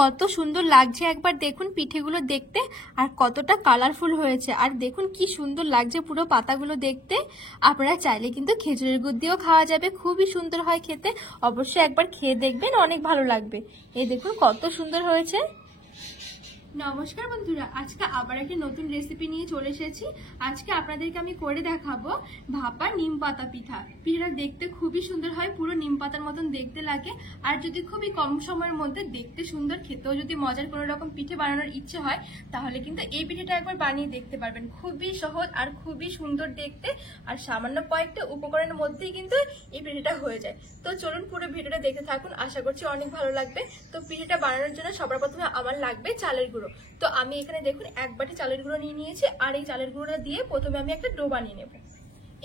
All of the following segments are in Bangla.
কত সুন্দর লাগছে একবার দেখুন পিঠেগুলো দেখতে, আর কতটা কালারফুল হয়েছে। আর দেখুন কি সুন্দর লাগছে পুরো পাতাগুলো দেখতে। আপনারা চাইলে কিন্তু খেজুরের গুড় দিয়েও খাওয়া যাবে, খুবই সুন্দর হয় খেতে। অবশ্যই একবার খেয়ে দেখবেন, অনেক ভালো লাগবে। এই দেখুন কত সুন্দর হয়েছে। নমস্কার বন্ধুরা, আজকে আবার একটা নতুন রেসিপি নিয়ে চলে এসেছি। আজকে আপনাদেরকে আমি করে দেখাবো ভাপা নিম পাতা পিঠা। পিঠাটা দেখতে খুবই সুন্দর হয়, পুরো নিম পাতার মতন দেখতে লাগে। আর যদি খুবই কম সময়ের মধ্যে দেখতে সুন্দর, খেতেও যদি মজার কোনো রকম পিঠে বানানোর ইচ্ছে হয়, তাহলে কিন্তু এই পিঠেটা একবার বানিয়ে দেখতে পারবেন। খুবই সহজ আর খুবই সুন্দর দেখতে, আর সামান্য কয়েকটা উপকরণের মধ্যেই কিন্তু এই পিঠেটা হয়ে যায়। তো চলুন পুরো ভিডিওটা দেখতে থাকুন, আশা করছি অনেক ভালো লাগবে। তো পিঠেটা বানানোর জন্য সবার প্রথমে আমার লাগবে চালের গুঁড়ো। তো আমি এখানে দেখুন এক বাটি চালের গুঁড়ো নিয়ে নিয়েছি, আর এই চালের গুঁড়োটা দিয়ে প্রথমে আমি একটা ডো বানিয়ে নেব।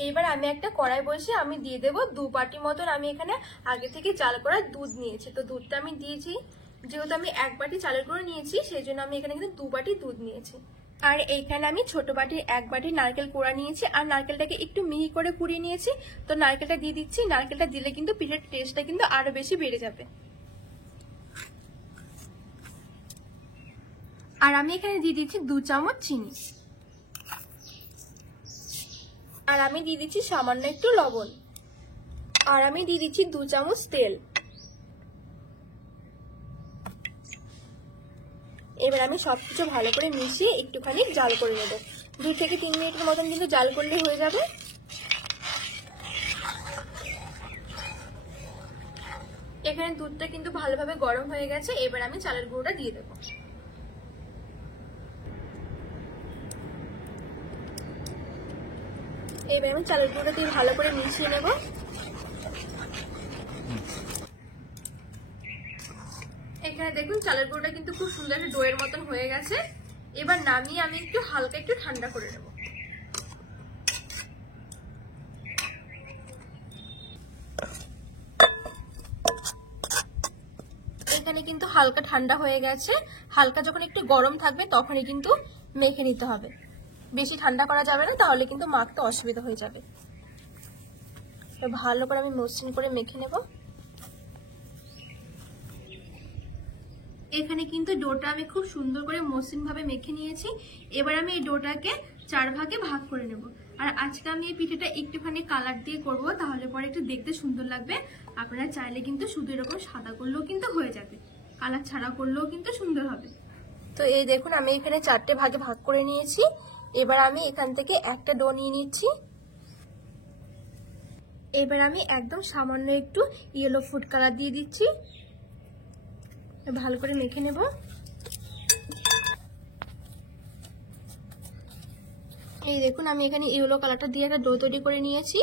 এইবার আমি একটা কড়াই বসিয়ে আমি দিয়ে দেবো 2 বাটি মতন আমি এখানে আগে থেকে জাল করা দুধ নিয়েছি। তো দুধটা আমি দিয়েছি, যেহেতু আমি এক বাটি চালের গুঁড়ো নিয়েছি সেই জন্য আমি এখানে কিন্তু 2 বাটি দুধ নিয়েছি। আর এইখানে আমি ছোট বাটির 1 বাটি নারকেল কোড়া নিয়েছি, আর নারকেলটাকে একটু মিহি করে কুড়িয়ে নিয়েছি। তো নারকেলটা দিয়ে দিচ্ছি, নারকেলটা দিলে কিন্তু পিঠের টেস্টটা কিন্তু আরো বেশি বেড়ে যাবে। আর আমি এখানে দিয়ে দিচ্ছি 2 চামচ চিনি, আর আমি দিয়ে দিচ্ছি সামান্য একটু লবণ, আর আমি দিয়ে দিচ্ছি 2 চামচ তেল। এবার আমি সবকিছু ভালো করে মিশিয়ে একটুখানি জাল করে নেব। 2 থেকে 3 মিনিটের মতন কিন্তু জাল করলে হয়ে যাবে। এখানে দুধটা কিন্তু ভালোভাবে গরম হয়ে গেছে, এবার আমি চালের গুঁড়োটা দিয়ে দেবো। এবার আমি চালের গুঁড়োটা দিয়ে ভালো করে মিশিয়ে নেব। এখানে দেখুন চালের গুঁড়োটা কিন্তু খুব সুন্দর একটা ডোয়ের মতন হয়ে গেছে। এবার নামিয়ে আমি একটু হালকা একটু ঠান্ডা করে নেব। এখানে কিন্তু হালকা ঠান্ডা হয়ে গেছে। হালকা যখন একটু গরম থাকবে তখনই কিন্তু মেখে নিতে হবে, বেশি ঠান্ডা করা যাবে না, তাহলে কিন্তু মাখতে অসুবিধা হয়ে যাবে। ভালো করে আমি মসৃণ করে মেখে নেব। এখানে কিন্তু ডোটা আমি খুব সুন্দর করে মসৃণ ভাবে মেখে নিয়েছি। এবার আমি এই ডোটাকে 4 ভাগে ভাগ করে নেব। আর আজকে আমি এই পিঠেটা একটুখানি কালার দিয়ে করব, তাহলে পরে একটু দেখতে সুন্দর লাগবে। আপনারা চাইলে কিন্তু শুধু এরকম সাদা করলেও কিন্তু হয়ে যাবে, কালার ছাড়া করলেও কিন্তু সুন্দর হবে। তো এই দেখুন আমি এখানে 4টে ভাগে ভাগ করে নিয়েছি। এবার আমি এখান থেকে একটা ডো নিয়ে নিচ্ছি। এবার আমি একদম সামান্য একটু ইয়েলো ফুড কালার দিয়ে দিচ্ছি, ভালো করে মেখে নেব। এই দেখুন আমি এখানে ইয়েলো কালারটা দিয়ে একটা ডো তৈরি করে নিয়েছি।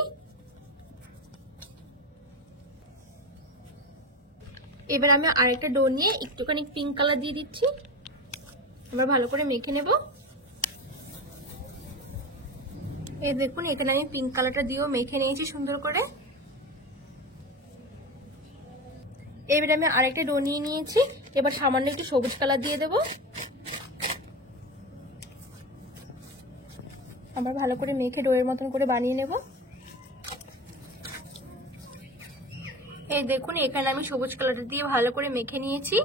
এবার আমি আরেকটা ডো নিয়ে একটুখানি পিঙ্ক কালার দিয়ে দিচ্ছি, এবার ভালো করে মেখে নেব। এই দেখুন এখানে আমি পিঙ্ক কালারটা দিয়েও মেখে নিয়েছি সুন্দর করে। এবার আমি আরেকটা ডো নিয়ে নিয়েছি, এবার সামান্য একটু সবুজ কালার দিয়ে দেব। আবার ভালো করে মেখে ডোয়ের মতন করে বানিয়ে নেব। এই দেখুন এখানে আমি সবুজ কালারটা দিয়ে ভালো করে মেখে নিয়েছি।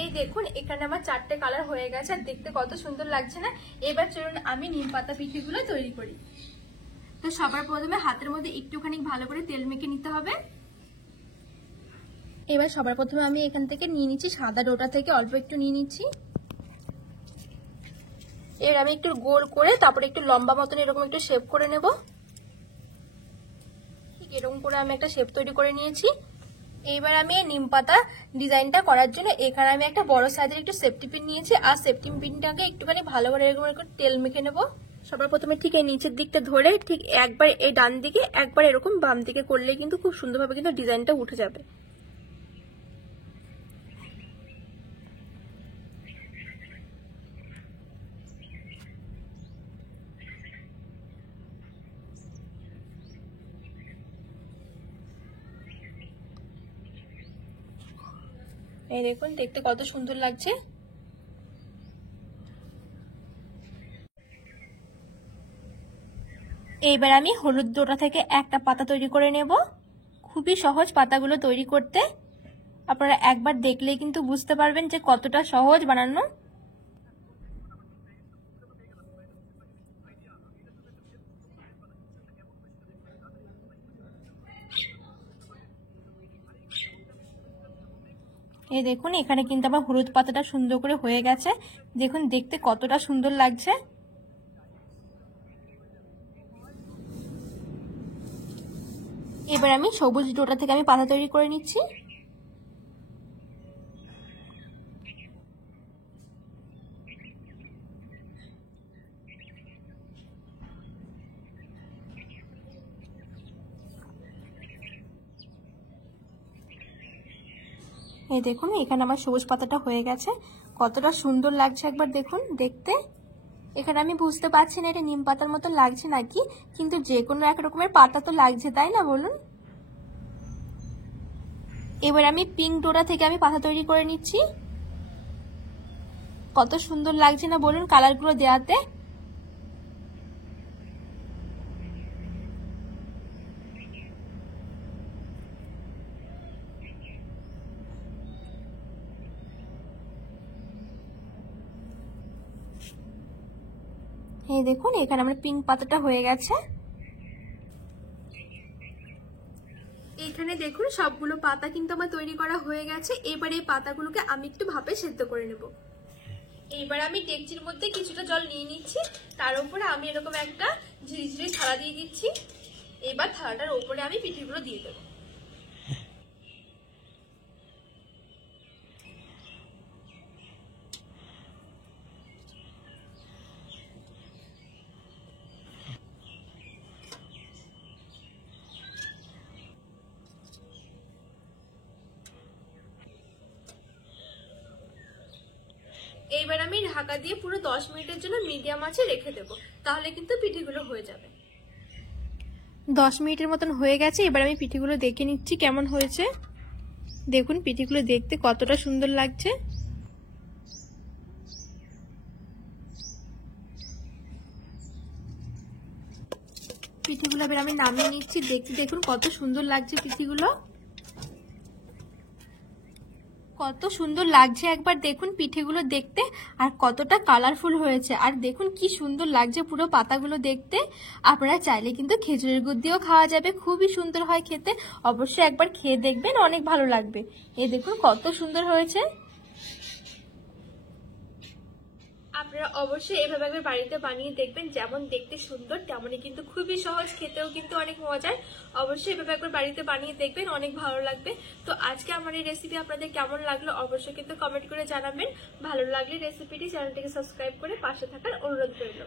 এই দেখুন এখানে আমার 4টে কালার হয়ে গেছে, আর দেখতে কত সুন্দর লাগছে না। এবার চলুন আমি নিম পাতা পিঠেগুলো তৈরি করি। তো সবার প্রথমে হাতের মধ্যে একটুখানি ভালো করে তেল মেখে নিতে হবে। এবার সবার প্রথমে আমি এখান থেকে নিয়ে নিচ্ছি সাদা ডোটা থেকে অল্প একটু নিয়ে নিচ্ছি। এবার আমি একটু গোল করে তারপরে একটু লম্বা মতন এরকম একটু শেপ করে নেব। ঠিক এরকম করে আমি একটা শেপ তৈরি করে নিয়েছি। এইবার আমি এই নিম পাতা ডিজাইনটা করার জন্য এখানে আমি একটা বড় সাইজের একটু সেফটি পিন নিয়েছি, আর সেফটি পিনটাকে একটুখানি ভালো করে এরকম করে তেল মেখে নেব। সবার প্রথমে ঠিক এই নিচের দিকটা ধরে ঠিক একবার এই ডান দিকে একবার এরকম বাম দিকে করলে কিন্তু খুব সুন্দরভাবে কিন্তু ডিজাইনটা উঠে যাবে। এই দেখুন দেখতে কত সুন্দর লাগছে। এইবার আমি হলুদ ডোটা থেকে একটা পাতা তৈরি করে নেব। খুবই সহজ পাতাগুলো তৈরি করতে। আপনারা একবার দেখলেই কিন্তু বুঝতে পারবেন যে কতটা সহজ বানানো। এই দেখুন এখানে কিন্তু আমার হলুদ পাতাটা সুন্দর করে হয়ে গেছে। দেখুন দেখতে কতটা সুন্দর লাগছে। এবার আমি সবুজ ডোটা থেকে আমি পাতা তৈরি করে নিচ্ছি। এই দেখুন এখানে আমার সবুজ পাতাটা হয়ে গেছে, কতটা সুন্দর লাগছে একবার দেখুন দেখতে। এখানে আমি বুঝতে পারছি না এটা নিম পাতার মতো লাগছে নাকি, কিন্তু যে কোনো এক রকমের পাতা তো লাগছে, তাই না বলুন। এবার আমি পিঙ্ক ডোরা থেকে আমি পাতা তৈরি করে নিচ্ছি। কত সুন্দর লাগছে না বলুন কালারগুলো দেওয়াতে। এই দেখুন এখানে আমার পিঙ্ক পাতাটা হয়ে গেছে। এখানে দেখুন সবগুলো পাতা কিন্তু আমার তৈরি করা হয়ে গেছে। এবার এই পাতাগুলোকে আমি একটু ভাপে সেদ্ধ করে নেব। এবার আমি ডেকচির মধ্যে কিছুটা জল নিয়ে নিচ্ছি, তার উপরে আমি এরকম একটা ঝিরিঝিরি থালা দিয়ে দিচ্ছি। এবার থালাটার উপরে আমি পিঠেগুলো দিয়ে দেবো। এইবার আমি ঢাকা দিয়ে পুরো 10 মিনিটের জন্য মিডিয়াম আঁচে রেখে দেবো, তাহলে কিন্তু পিঠেগুলো হয়ে যাবে। 10 মিনিটের মতন হয়ে গেছে। এবার আমি পিঠেগুলো দেখে নিচ্ছি কেমন হয়েছে। দেখুন পিঠেগুলো দেখতে কতটা সুন্দর লাগছে। পিঠেগুলো এবার আমি নামিয়ে নিচ্ছি। দেখতে দেখুন কত সুন্দর লাগছে পিঠেগুলো, কত সুন্দর লাগছে একবার দেখুন পিঠেগুলো দেখতে, আর কতটা কালারফুল হয়েছে। আর দেখুন কি সুন্দর লাগছে পুরো পাতাগুলো দেখতে। আপনারা চাইলে কিন্তু খেজুরের গুড় দিয়েও খাওয়া যাবে, খুবই সুন্দর হয় খেতে। অবশ্যই একবার খেয়ে দেখবেন, অনেক ভালো লাগবে। এই দেখুন কত সুন্দর হয়েছে। আপনারা অবশ্যই এভাবে একবার বাড়িতে বানিয়ে দেখবেন, যেমন দেখতে সুন্দর তেমনই কিন্তু খুবই সহজ, খেতেও কিন্তু অনেক মজার। অবশ্যই এভাবে একবার বাড়িতে বানিয়ে দেখবেন, অনেক ভালো লাগবে। তো আজকে আমার এই রেসিপি আপনাদের কেমন লাগলো অবশ্যই কিন্তু কমেন্ট করে জানাবেন। ভালো লাগলে রেসিপিটি চ্যানেলটিকে সাবস্ক্রাইব করে পাশে থাকার অনুরোধ রইল।